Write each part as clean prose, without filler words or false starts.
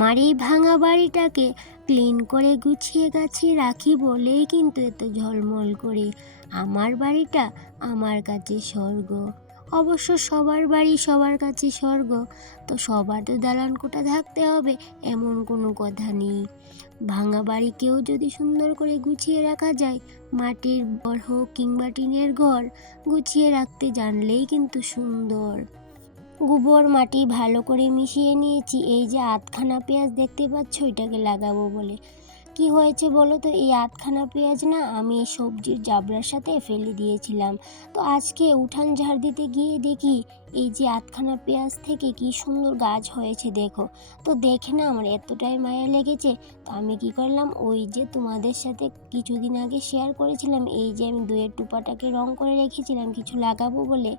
আমার এই ভাঙা বাড়িটাকে ক্লিন করে গুছিয়ে গাছিয়ে রাখি বলেই কিন্তু এত ঝলমল করে। আমার বাড়িটা আমার কাছে স্বর্গ। অবশ্য সবার বাড়ি সবার কাছে স্বর্গ, তো সবার তো দালান কোঠা থাকতে হবে এমন কোনো কথা নেই। ভাঙা বাড়িকেও যদি সুন্দর করে গুছিয়ে রাখা যায়, মাটির ঘর হোক কিংবা টিনের ঘর, গুছিয়ে রাখতে জানলেই কিন্তু সুন্দর। গোবর মাটি ভালো করে মিশিয়ে নিয়েছি। এই যে আধখানা পেঁয়াজ দেখতে পাচ্ছ, এটাকে লাগাবো বলে। কি হয়েছে বলো তো, এই আধখানা পেঁয়াজ না আমি সবজির জাবড়ার সাথে ফেলে দিয়েছিলাম। তো আজকে উঠান ঝাড় দিতে গিয়ে দেখি এই যে আধখানা পেঁয়াজ থেকে কি সুন্দর গাছ হয়েছে দেখো। তো দেখে না আমার এতটাই মায়া লেগেছে। তো আমি কি করলাম, ওই যে তোমাদের সাথে কিছুদিন আগে শেয়ার করেছিলাম, এই যে আমি দইয়ের টুপাটাকে রং করে রেখেছিলাম কিছু লাগাবো বলে।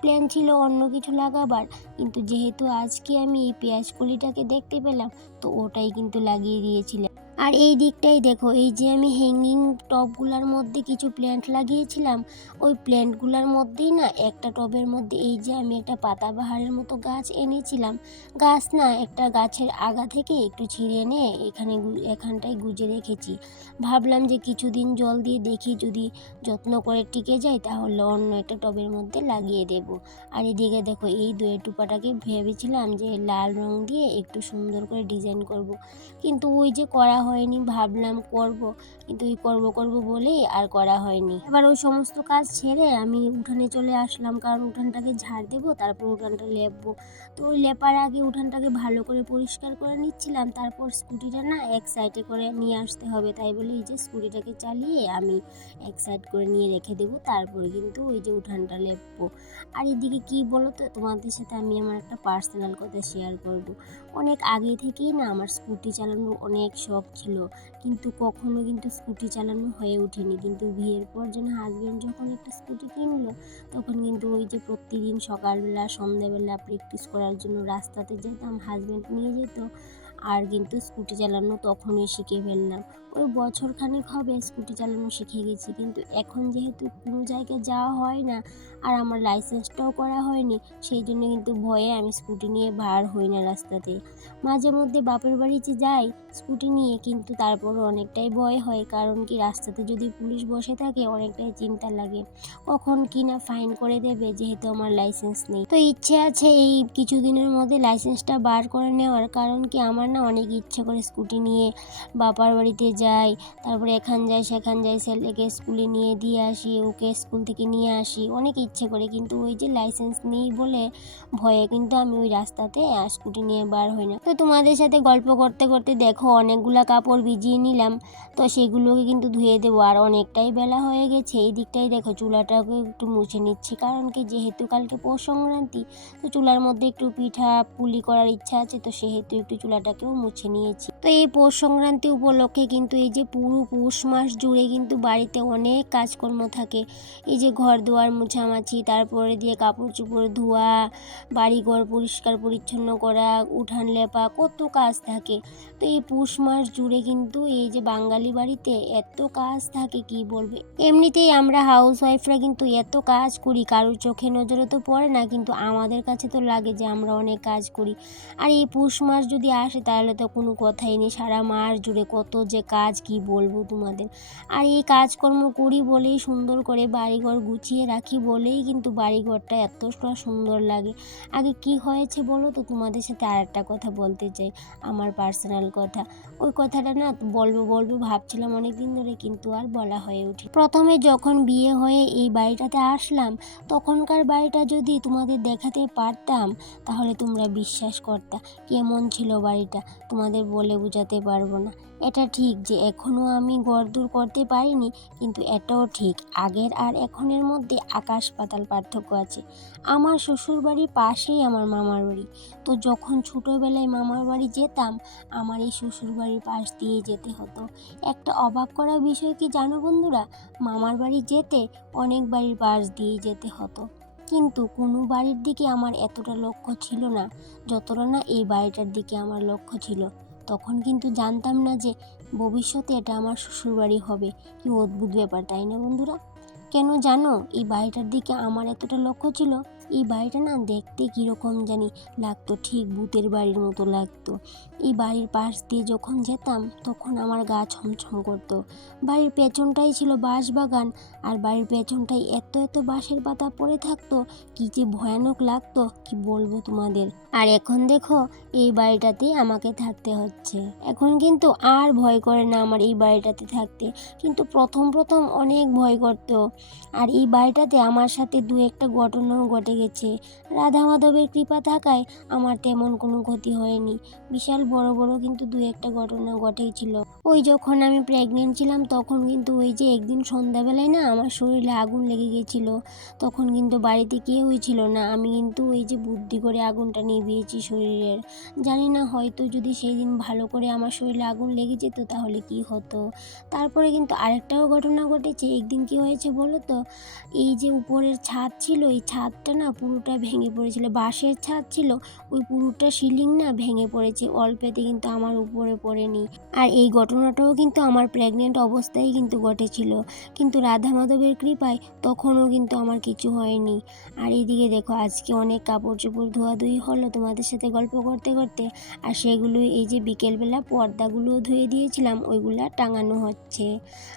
প্ল্যান ছিল অন্য কিছু লাগাবার, কিন্তু যেহেতু আজকে আমি এই পেঁয়াজ কলিটাকে দেখতে পেলাম, তো ওটাই কিন্তু লাগিয়ে দিয়েছিলাম। আর এই দিকটাই দেখো, এই যে আমি হ্যাঙ্গিং টবগুলোর মধ্যে কিছু প্ল্যান্ট লাগিয়েছিলাম, ওই প্ল্যান্টগুলোর মধ্যেই না একটা টবের মধ্যে এই যে আমি একটা পাতাবাহারের মতো গাছ এনেছিলাম। গাছ না, একটা গাছের আগা থেকে একটু ছিঁড়ে এনে এখানটায় গুজে রেখেছি। ভাবলাম যে কিছুদিন জল দিয়ে দেখি, যদি যত্ন করে টিকে যায় তাহলে অন্য একটা টবের মধ্যে লাগিয়ে দেব। আর এদিকে দেখো, এই দইয়ের টুপাটাকে ভেবেছিলাম যে লাল রং দিয়ে একটু সুন্দর করে ডিজাইন করব, কিন্তু ওই যে করা হয়নি। ভাবলাম করব, কিন্তু ওই করব বলেই আর করা হয়নি। এবার ওই সমস্ত কাজ ছেড়ে আমি উঠানে চলে আসলাম, কারণ উঠানটাকে ঝাড় দেবো, তারপর উঠানটা লেপবো। তো ওই লেপার আগে উঠানটাকে ভালো করে পরিষ্কার করে নিচ্ছিলাম। তারপর স্কুটিটা না এক সাইডে করে নিয়ে আসতে হবে, তাই বলে এই যে স্কুটিটাকে চালিয়ে আমি এক সাইড করে নিয়ে রেখে দেবো, তারপরে কিন্তু ওই যে উঠানটা লেপবো। আর এদিকে কি বলো তো, তোমাদের সাথে আমি আমার একটা পার্সোনাল কথা শেয়ার করব। অনেক আগে থেকেই না আমার স্কুটি চালানোর অনেক শখ ছিল, কিন্তু কখনো কিন্তু স্কুটি চালানো হয়ে ওঠেনি। কিন্তু বিয়ের পর যেন হাজব্যান্ড যখন একটা স্কুটি কিনলো, তখন কিন্তু ওই যে প্রতিদিন সকালবেলা সন্ধ্যাবেলা প্র্যাকটিস করার জন্য রাস্তাতে যেতাম, হাজব্যান্ড নিয়ে যেত। আর কিন্তু স্কুটি চালানো তখনই শিখে ফেললাম। ওই বছর খানেক হবে স্কুটি চালানো শিখে গেছি, কিন্তু এখন যেহেতু কোনো জায়গায় যাওয়া হয় না আর আমার লাইসেন্সটাও করা হয়নি, সেই জন্য কিন্তু ভয়ে আমি স্কুটি নিয়ে বার হই না রাস্তাতে। মাঝে মধ্যে বাপের বাড়িতে যাই স্কুটি নিয়ে, কিন্তু তারপরও অনেকটাই ভয় হয়, কারণ কি রাস্তাতে যদি পুলিশ বসে থাকে অনেকটাই চিন্তা লাগে কখন কি না ফাইন করে দেবে, যেহেতু আমার লাইসেন্স নেই। তো ইচ্ছে আছে এই কিছুদিনের মধ্যে লাইসেন্সটা বার করে নেওয়ার, কারণ কি আমার না অনেক ইচ্ছে করে স্কুটি নিয়ে বাবার বাড়িতে যাই, তারপরে এখান যাই সেখান যাই, ছেলেকে স্কুলে নিয়ে দিয়ে আসি, ওকে স্কুল থেকে নিয়ে আসি, অনেক ইচ্ছে করে। কিন্তু ওই যে লাইসেন্স নেই বলে ভয়ে কিন্তু আমি ওই রাস্তাতে স্কুটি নিয়ে বার হই না। তো তোমাদের সাথে গল্প করতে করতে দেখো অনেকগুলা কাপড় ভিজিয়ে নিলাম, তো সেগুলোকে কিন্তু ধুয়ে দেবো। আর অনেকটাই বেলা হয়ে গেছে। এই দিকটাই দেখো, চুলাটাকে একটু মুছে নিচ্ছি, কারণ কি যেহেতু কালকে পৌষ সংক্রান্তি, তো চুলার মধ্যে একটু পিঠা পুলি করার ইচ্ছা আছে, তো সেহেতু একটু চুলাটাকেও মুছে নিয়েছি। তো এই পৌষ সংক্রান্তি উপলক্ষে কিন্তু এই যে পুরো পৌষ মাস জুড়ে কিন্তু বাড়িতে অনেক কাজকর্ম থাকে। এই যে ঘর দুয়ার মোছামাছি, তারপরে দিয়ে কাপড় চোপড় ধোয়া, বাড়িঘর পরিষ্কার পরিচ্ছন্ন করা, উঠান লেপা, কত কাজ থাকে। তো এই পৌষ মাস জুড়ে কিন্তু এই যে বাঙালি বাড়িতে এত কাজ থাকে কি বলবে। এমনিতেই আমরা হাউস ওয়াইফরা কিন্তু এত কাজ করি, কারোর চোখে নজরে তো পড়ে না, কিন্তু আমাদের কাছে তো লাগে যে আমরা অনেক কাজ করি। আর এই পৌষ মাস যদি আসে তাহলে তো কোনো কথাই নেই, সারা মাস জুড়ে কত যে কাজ কি বলবো তোমাদের। আর এই কাজকর্ম করি বলেই, সুন্দর করে বাড়িঘর গুছিয়ে রাখি বলেই কিন্তু বাড়িঘরটা এতটা সুন্দর লাগে। আগে কি হয়েছে বলো তো, তোমাদের সাথে আর একটা কথা বলতে চাই, আমার পার্সোনাল কথা। ওই কথাটা না বলবো ভাবছিলাম অনেক দিন ধরে, কিন্তু আর বলা হয়ে ওঠে। প্রথমে যখন বিয়ে হয়ে এই বাড়িটাতে আসলাম, তখনকার বাড়িটা যদি তোমাদের দেখাতে পারতাম তাহলে তোমরা বিশ্বাস করতা কেমন ছিল বাড়িটা, তোমাদের বলে বোঝাতে পারবো না। এটা ঠিক যে এখনও আমি ঘরদোর করতে পারিনি, কিন্তু এটাও ঠিক আগের আর এখনের মধ্যে আকাশ পাতাল পার্থক্য আছে। আমার শ্বশুরবাড়ির পাশেই আমার মামার বাড়ি। তো যখন ছোটোবেলায় মামার বাড়ি যেতাম, আমার এই শ্বশুরবাড়ির পাশ দিয়ে যেতে হতো। একটা অবাক করা বিষয় কি জানো বন্ধুরা, মামার বাড়ি যেতে অনেক বাড়ির পাশ দিয়ে যেতে হতো, কিন্তু কোনো বাড়ির দিকে আমার এতটা লক্ষ্য ছিল না যতটা না এই বাড়িটার দিকে আমার লক্ষ্য ছিল। তখন কিন্তু জানতাম না যে ভবিষ্যতে এটা আমার শ্বশুরবাড়ি হবে। কি অদ্ভুত ব্যাপার, তাই না বন্ধুরা? কেন জানো এই বাড়িটার দিকে আমার এতটা লক্ষ্য ছিল? এই বাড়িটা না দেখতে কীরকম জানি লাগতো, ঠিক ভূতের বাড়ির মতো লাগতো। এই বাড়ির পাশ দিয়ে যখন যেতাম তখন আমার গা ছমছম করতো। বাড়ির পেছনটাই ছিল বাঁশবাগান, আর বাড়ির পেছনটায় এত এত বাঁশের পাতা পড়ে থাকতো, কি যে ভয়ানক লাগতো কি বলবো তোমাদের। আর এখন দেখো এই বাড়িটাতেই আমাকে থাকতে হচ্ছে। এখন কিন্তু আর ভয় করে না আমার এই বাড়িটাতে থাকতে, কিন্তু প্রথম প্রথম অনেক ভয় করতো। আর এই বাড়িটাতে আমার সাথে দু একটা ঘটনাও ঘটে গেছে। রাধা মাধবের কৃপা থাকায় আমার তেমন কোনো ক্ষতি হয়নি। বিশাল বড় বড় কিন্তু দু একটা ঘটনা ঘটেছিল। ওই যখন আমি প্রেগনেন্ট ছিলাম তখন কিন্তু ওই যে একদিন সন্ধ্যাবেলায় না আমার শরীরে আগুন লেগে গেছিল। তখন কিন্তু বাড়িতে কেউই ছিল না, আমি কিন্তু ওই যে বুদ্ধি করে আগুনটা নিভিয়েছি শরীরের। জানি না হয়তো যদি সেই দিন ভালো করে আমার শরীরে আগুন লেগে যেত তাহলে কি হতো। তারপরে কিন্তু আরেকটাও ঘটনা ঘটেছে। একদিন কি হয়েছে বলো তো, এই যে উপরের ছাদ ছিল, এই ছাদটা না পুরোটা ভেঙে পড়েছিল, বাঁশের ছাদ ছিল, ওই পুরোটা সিলিং না ভেঙে পড়েছে, অল্পেতে কিন্তু আমার উপরে পড়েনি। আর এই ঘটনাটাও কিন্তু আমার প্রেগনেন্ট অবস্থায় কিন্তু ঘটেছিল, কিন্তু রাধা মাধবের কৃপায় তখনও কিন্তু আমার কিছু হয়নি। আর এইদিকে দেখো আজকে অনেক কাপড় চোপড় ধোয়াধুয়ি হলো তোমাদের সাথে গল্প করতে করতে, আর সেগুলো এই যে বিকেলবেলা পর্দাগুলো ধুয়ে দিয়েছিলাম ওইগুলা টাঙানো হচ্ছে।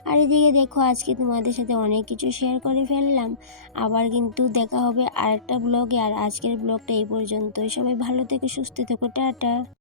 আর এদিকে দেখো আজকে তোমাদের সাথে অনেক কিছু শেয়ার করে ফেললাম। আবার কিন্তু দেখা হবে আরেকটা ব্লগে। আর আজকের ব্লগটা এই পর্যন্তই। সবাই ভালো থেকো, সুস্থ থেকো, টাটা।